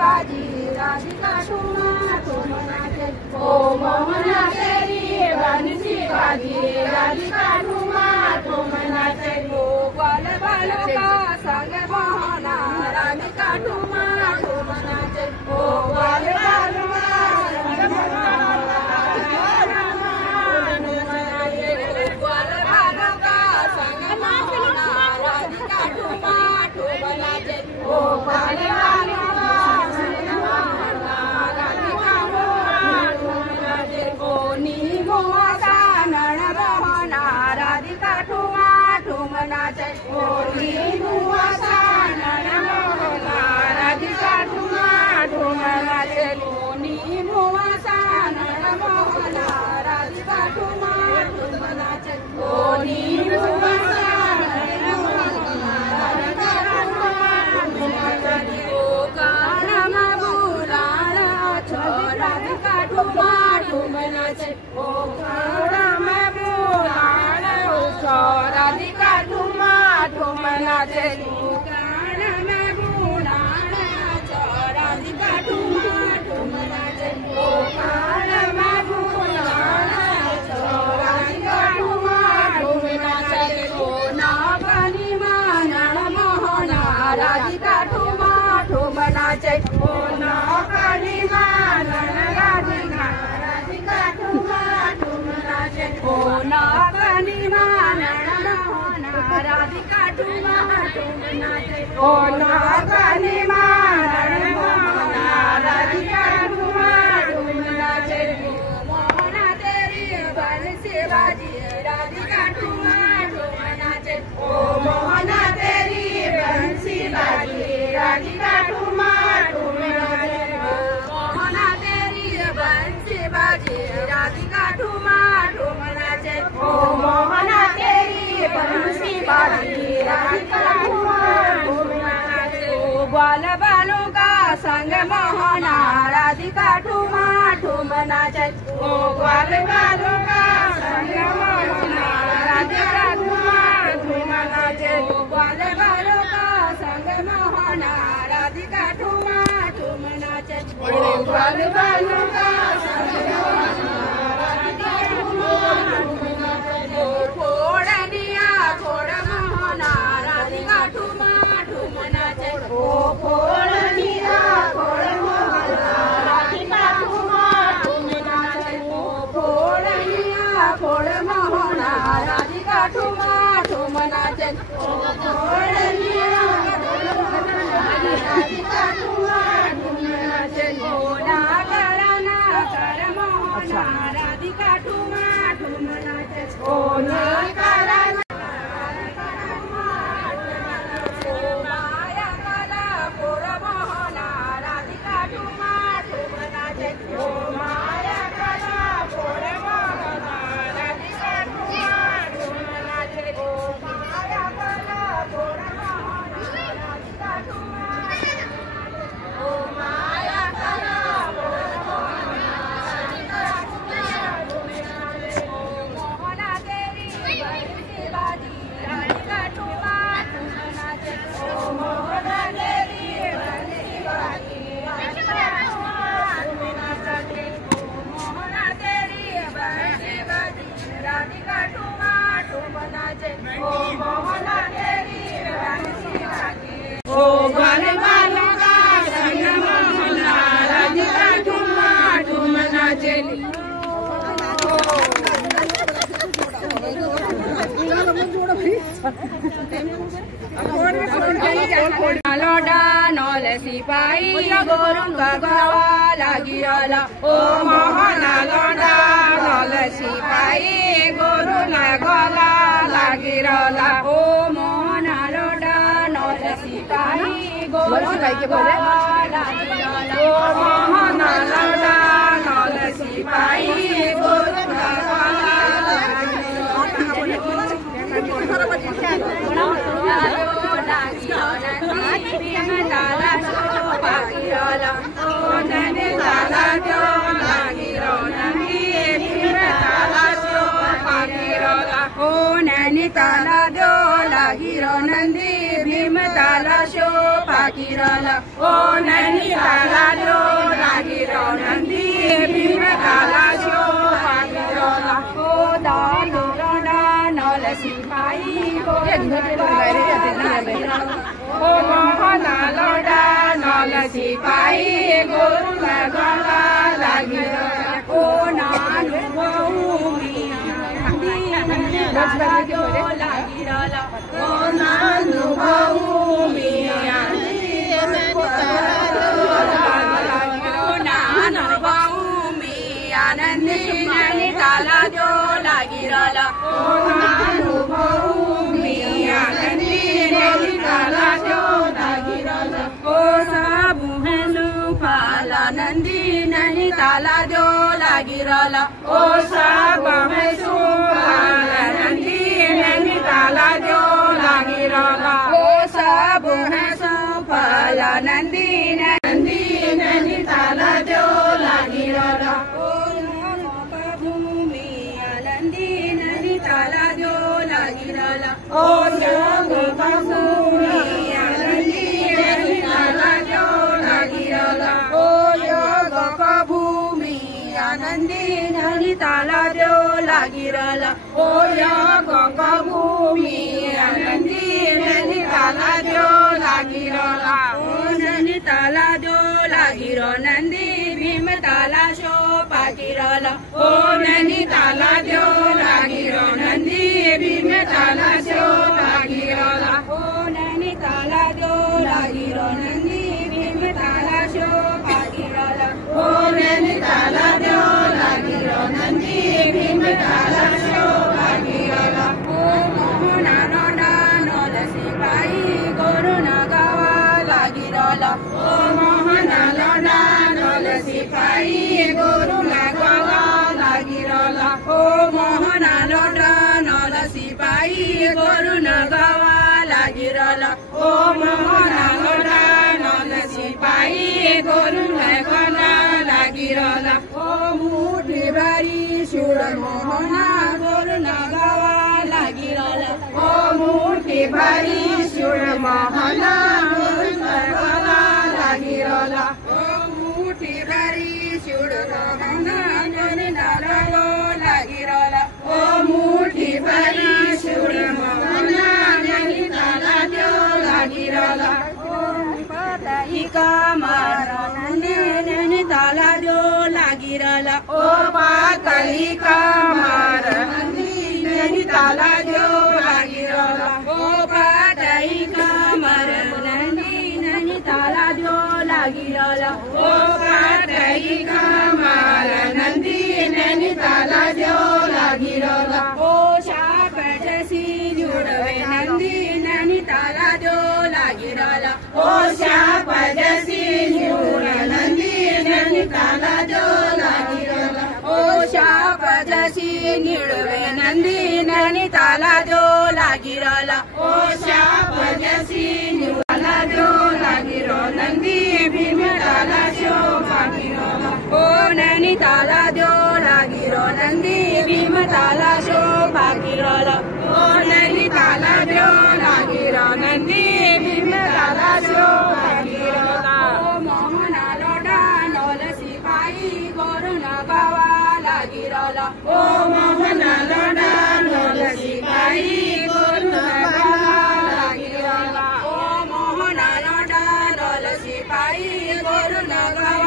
बाजी राधिका ठुमा ठुमना चली ओ मोहना तेरी बंसी बाजी राधिका ठुमा ठुमना चली ओ ग्वाल बालों का संग मोहना राधिका ठुमा ठुमना चली ओ ग्वाल बालों का संग मोहना ग्वाल बालों का संग मोहना राधिका ठुमा ठुमना चली ओ ग्वाल बालों का संग मोहना राधिका ठुमा ठुमना चली ओ नीमो नण मोहना राधिका ठुमा ठुमना चली ओ नीमो नण मोहना राधिका ठुमा ठुमना चली ओ नीमो नण मोहना राधिका ठुमा ठुमना चली ओ नीमो नण मोहना राधिका ठुमा ठुमना चली ओ कानम बुलाण छो राधिका ठुमा ठुमना चली ओ कानम बुलाण छो राधिका ठुमा ठुमना चली ओ कानम बुलाण छो राधिका ठुमा ठुमना चली ओ कानम बुलाण छो राधिका ठुमा ठुमना चली ओ नागनी मानण मोहना राधिका ठुमा ठुमना चली ओ नागनी मानण राधिका ठुमा ठुमना चली ओ नागनी मानण मोहना राधिका ठुमा ठुमना चली ओ नागनी मानण मोहना राधिका ठुमा ठुमना चली मोहना तेरी बंसी बाजी राधिका ठुमा ठुमना चली ओ मोहना तेरी बंसी बाजी राधिका ठुमा ठुमना चली ओ मोहना तेरी बंसी बाजी राधिका ठुमा ठुमना चली ओ मोहना तेरी बंसी बाजी राधिका ठुमा ठुमना चली ओ ग्वाल बालों का संग मोहना राधिका ठुमा ठुमना चली ओ ग्वाल बालों का संग मोहना राधिका ठुमा ठुमना चली ओ ग्वाल बालों का संग मोहना राधिका ठुमा ठुमना चली ओ ग्वाल बालों का संग मोहना राधिका ठुमा ठुमना चली ओ फोड़निया फोड़ मोहना राधिका ठुमा ठुमना चली ओ फोड़निया फोड़ मोहना राधिका ठुमा ठुमना चली ओ फोड़निया फोड़ मोहना राधिका ठुमा ठुमना चली ओ फोड़निया राधिका ठुमा ठुमना चली ओ नागर मोहना राधिका ठुमा ठुमना चली ओ नागर लोडा नौल सिपाही गोरु गवा लागिरला ओ मोहना लोडा नौल सिपाही गोरु गला लागिरला ओ मोहना लोडा नौल सिपाही गोरु गवा लागिरला ओ मोहना लोडा नौल सिपाही गोरु गवा ताला दो लागिरो नंदी भीम ताला शो पाकिरला ओ नैनीताल जो लागिर नन्दी भीम ताला जो पाकिरला ओ दालो नल सिपाही ओ मोहनालडा नल सिपाही गोरु गला लागिर ओ नानु बहुमिया जो लागिरला ओ नानु बहुमिया नैनीताल जो लागिरला ओ नानु बहुमिया नैनीताल जो लागिरला ओ साबु हेनु पाला नन्दी नैनीताल जो लागिरला ओ साबु हेनु पाला नन्दी नैनीताल जो लागिरला ओ साबु हेनु पाला नन्दी नैनीताल जो लागिरला ओ जग कभूमिया नन्दी नैनीताल जो लागिरला ओ जग कभूमिया नन्दी नैनीताल जो लागिरला ओ जग कभूमिया नन्दी नैनीताल जो लागिरला ओ नैनीताल जो लागिर नन्दी भीम ताला जो पाकिरला ओ नैनीताल जो लागिर नन्दी भीम ताला जो लागिरला ओ नैनीताल जो लागिर नन्दी भीम ताला जो पाकिरला ओ नैनीताल जो लागिर नन्दी भीम ताला जो पाकिरला ओ मोहनालडा नल सिपाही गोरु गवा लागिरला ओ मोहनालडा नल सिपाही गोरु गवा लागिरला ओ मोहनालडा नल सिपाही गोरु गवा लागिरला ओ मोहनालडा नल सिपाही गोरु गवा लागिरला ओ मुठी बारी सुर मोहना गोरु गवा लागिरला ओ मुठी बारी सुर मोहना गोरु गवा लागिरला ओ मुठी बारी सुर मोहना गोरु गवा लागिरला ओ मुठी बारी सुर मोहना नैनीताल जो लागिरला ओ पातैका मार नैनीताल जो लागिरला ओ पातैका मार नैनीताल जो लागिरला ओ पातैका मार नैनीताल जो लागिरला ओ पातैका मार नन्दी नैनीताल जो लागिरला ओ शाप जसी जुड़वे नन्दी नैनीताल जो लागिरला ओ शाप जसी जुड़ नन्दी नैनीताल जो लागिरला ओ शाप जसी जुड़वे नन्दी नैनीताल जो लागिरला ओ शाप जसी जुड़ाल जो लागिर नन्दी भीम ताल जो पाकिरला ओ नैनीताल जो लागिर नन्दी भीम ताल जो पाकिरला ओ नैनीताल जो लागिर नन्दी भीम ताल जो पाकिरला ओ मोहनालडा नल सिपाही गोरु गवा लागिरला ओ मोहनालडा नल सिपाही गोरु गवा लागिरला ओ मोहनालडा नल सिपाही गोरु गवा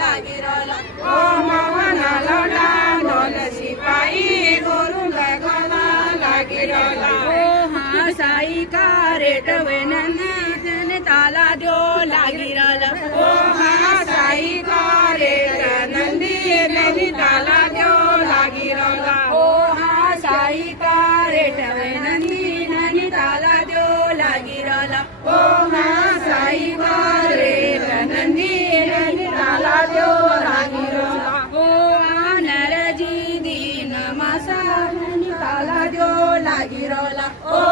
लागिरला ओ मोहनालडा नल सिपाही गोरु गवा लागिरला ओ हासाई का रेटवे नैनीताल जो लागिरला ओ हासाई का रेट नन्दी नैनीताल जो लागिरला ओ हासाई का रेटवे नन्दी नैनीताल जो लागिरला ओ हासाई का रेट नन्दी नैनीताल जो लागिरला ओ नरजी दीन मासा नैनीताल जो लागिरला ओ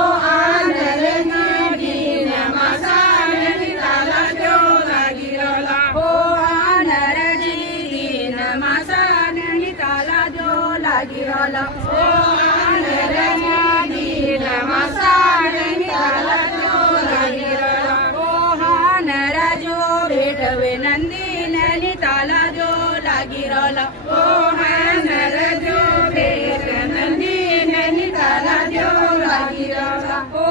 नरजी दीन मासा नैनीताल जो लागिरला ओ नरजी दीन मासा नैनीताल जो लागिरला ओ नरजी दीन मासा नैनीताल जो लागिरला ओ गवे नंदी नैनीताल जो लागी रोला ओ नर जो भेट नंदी नैनीताल जो लागी रोला ओ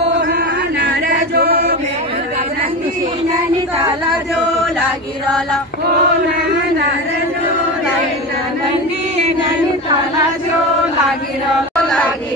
नर जो भेट नंदी नैनीताल जो लागी रोला ओ नर जो भेट नंदी नैनीताल जो लागी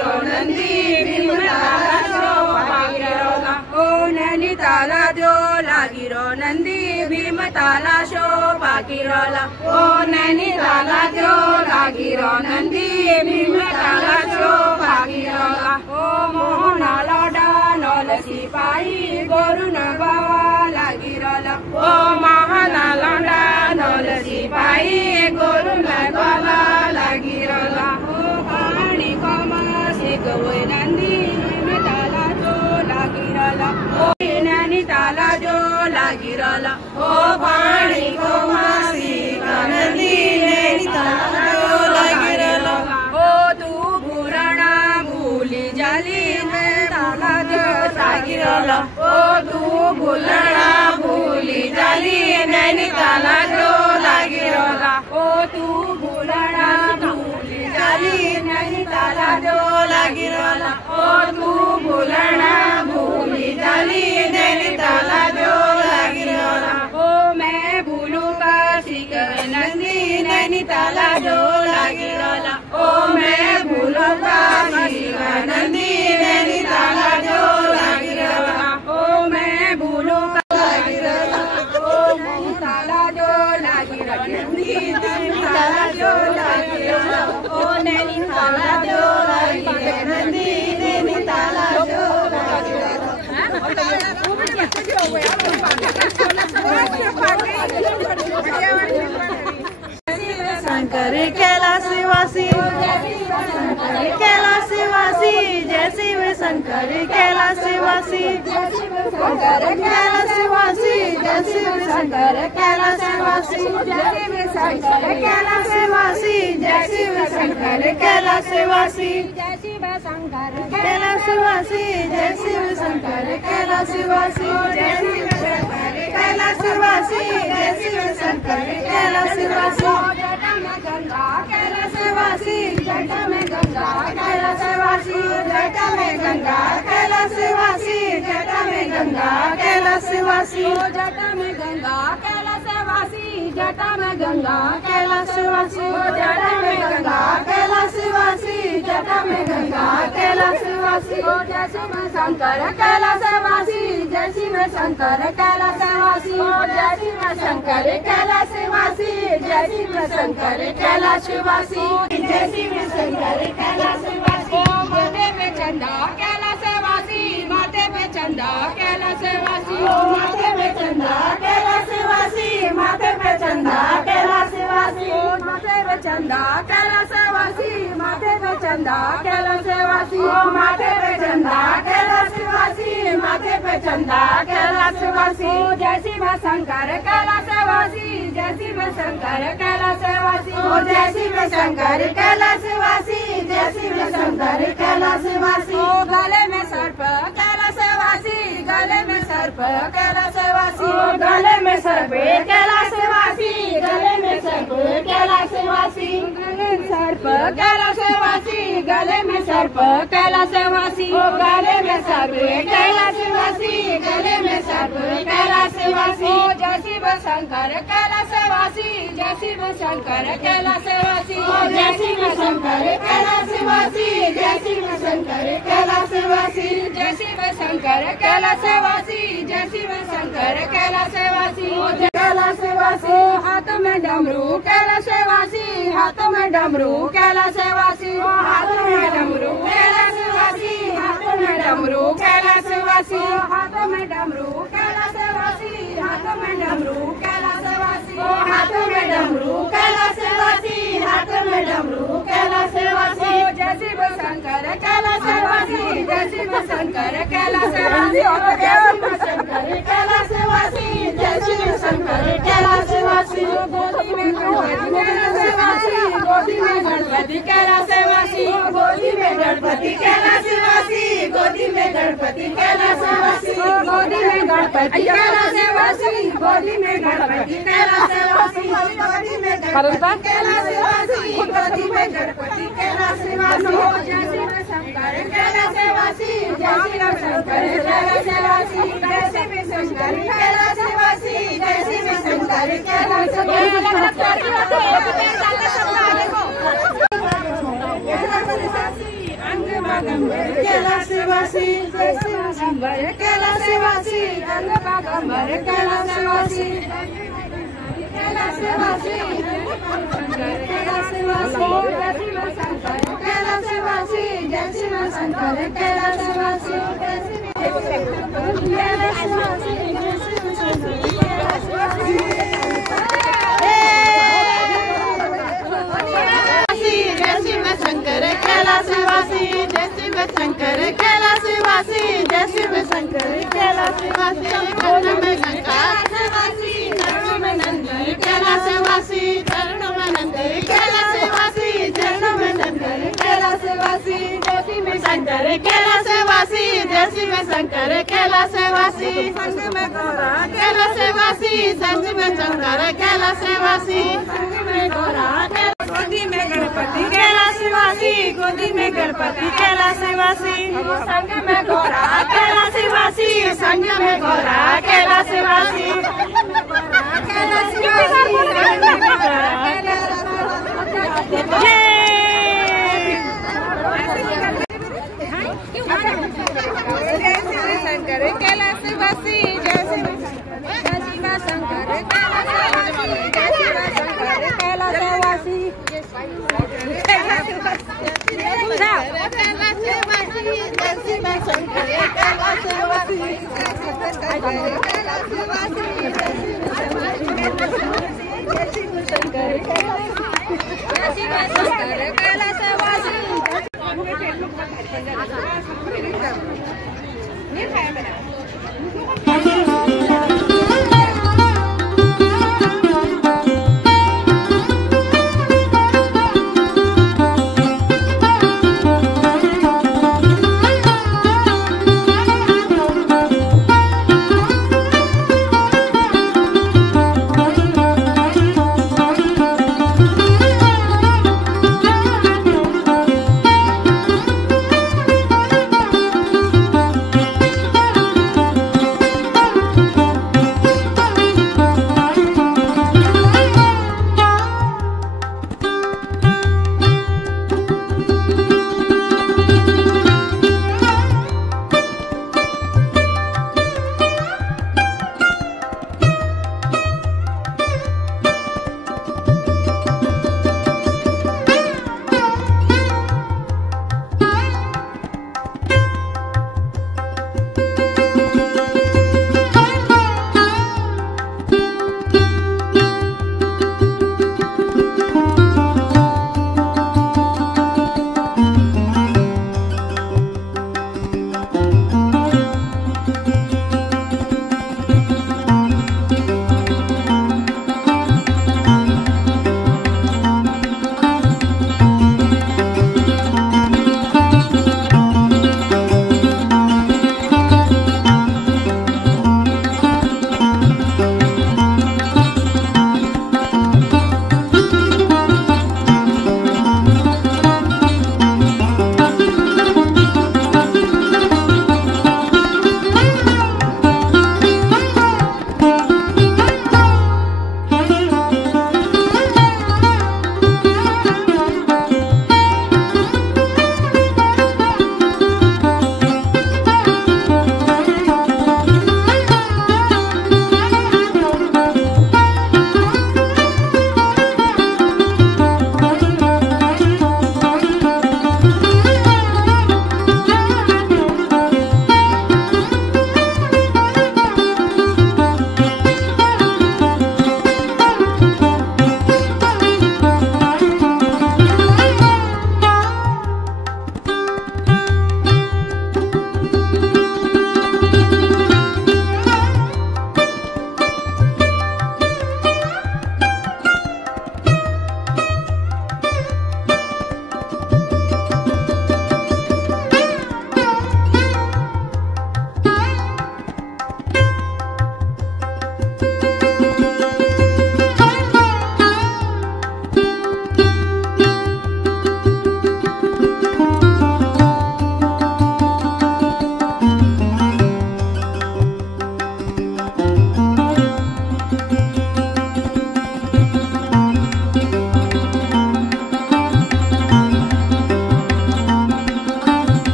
रो नंदी भीमताल जो लागी रोला ओ नैनीताल जो लागी रो नंदी भीमताल शो बागी रोला ओ नैनीताल जो लागी रो नंदी भीमताल शो बागी रोला ओ मोहना लोडा नोल सिपाही गोरु नबावा लागी रोला ओ मोहना लोडा नोल सिपाही गोरु नबावा लागी रोला ओ पानी कमा से गवे नंदी भीमताल जो लागी रोला ओ नैनीताल जो लागी रोला ओ पानी कमा से नंदी नैनीताल जो लागी रोला ओ तू पुराना भूली जाली नैनीताल जो लागी रोला ओ तू पुराना भूली जाली नैनीताल जो लागी रोला ओ तू पुराना भूली जाली नैनीताल जो लागी रोला ओ तू पुराना भूली जाली नैनीताल जो लागी रोला ओ मैं भूलूंगा सिख नंदी नैनीताल जो लागी रोला ओ मैं भूलूंगा सिख नंदी नैनीताल जो लागी रोला ओ मैं भूलूंगा लागी रोला ओ नैनीताल जो लागी रोला नंदी नैनीताल जो लागी रोला ओ नैनीताल जो लागी नंदी नैनीताल जो लागी शंकर कैलाशवासी कैलाशवासी जय शिव शंकर कैलाशवासी कैलाशवासी जय शिव शंकर कैलाशवासी कैलाशवासी जय शिव शंकर कैलाशवासी कैलाशवासी जय शिव शंकर कैलाशवासी कैलाशवासी जय शिव शंकर कैलाशवासी गंगा कैलाशवासी जटा में गंगा कैलाशवासी जटा में गंगा कैलाशवासी जटा में गंगा कैलाशवासी जटा में गंगा कैलाशवासी जटा में गंगा कैलाशवासी जटा में गंगा कैलाशवासी जटा में गंगा कैलाशवासी जय शिव शंकर कैलाशवासी जय शिव शंकर कैलाशवासी जय शिव शंकर कैलाशवासी जय शिव शंकर कैलाशवासी जय शिव शंकर कैलाशवासी माथे पे चंदा कैलाशवासी माथे पे चंदा कैलाशवासी माथे पे चंदा कैलाशवासी माथे पे चंदा कैलाशवासी माथे पे चंदा कैलाशवासी माथे पे चंदा कैलाशवासी माथे पे चंदा कैलाशवासी माथे पे चंदा कैलाशवासी जय शिव शंकर कैलाशवासी जय शिव शंकर कैलाशवासी जय शिव शंकर कैलाशवासी जय शिव शंकर कैलाशवासी गले में सर्प कैलाशवासी गले में सर्प कैलाशवासी गले में सर्प कैलाशवासी गले में सर्प कैलाशवासी गले में सर्प कैलाशवासी गले में सर्प कैलाशवासी गले में सर्प कैलाशवासी गले में सर्प कैलाशवासी जय शिव शंकर कैलाशवासी जय शिव शंकर कैलाशवासी जय शिव शंकर कैलाशवासी जय शिव शंकर कैलाशवासी जय शिव शंकर कैलाशवासी जय शिव शंकर कैलाशवासी कैलाशवासी हाथ में डमरू कैलाशवासी हाथ में डमरू कैलाशवासी हाथ में डमरू कैलाशवासी हाथ में डमरू कैलाशवासी हाथ में डमरू कैलाशवासी हाथ में डमरू कैलाशवासी हाथ में डमरू कैलाशवासी हाथ में डमरू कैलाशवासी जय शिव शंकर कैलाशवासी जय शिव शंकर कैलाशवासी जय शिव शंकर कैलाशवासी जय शिव शंकर कैलाशवासी गोदी में कैलाशवासी गोदी में गणपति कैलाशवासी गोदी में गणपति कैलाशवासी गोदी में गणपति कैलाशवासी गोदी में गणपति कैलाशवासी, गोदी में गणपति कैलाशवासी, गोदी में गणपति कैलाशवासी, गोदी में गणपति कैलाशवासी, जय शिव शंकर कैलाशवासी, जय शिव शंकर कैलाशवासी, जय शिव शंकर कैलाशवासी, जय शिव शंकर कैलाशवासी। कैलाशवासी जय शिव शंकर कैलाशवासी, अंग बागंबर कैलाशवासी, कैलाशवासी कैलाशवासी, जय शिव शंकर कैलाशवासी, कैलाशवासी जय शिव शंकर कैलाशवासी, जय शिव शंकर कैलाशवासी, जय शिव शंकर कैलाशवासी, जय शिव शंकर कैलाशवासी, चरणों में कैलाशवासी, चरणों में नंदी कैलाशवासी, चरणों में नंदी कैलाशवासी, चरणों में नंदी कैलाशवासी, जय शिव शंकर कैलाशवासी, जय शिव शंकर कैलाशवासी, संग में गौरा कैलाशवासी, संग में शंकर कैलाशवासी, संग में गौरा गोदी में गणपति कैलाशवासी, गोदी में गणपति कैलाशवासी, संग में गौरा कैलाशवासी, संग में गौरा कैलाशवासी, शंकर कैलाशवासी, जय शिव शंकर कैलाशवासी, जय शिव शंकर कैलाशवासी, कैलाशवासी,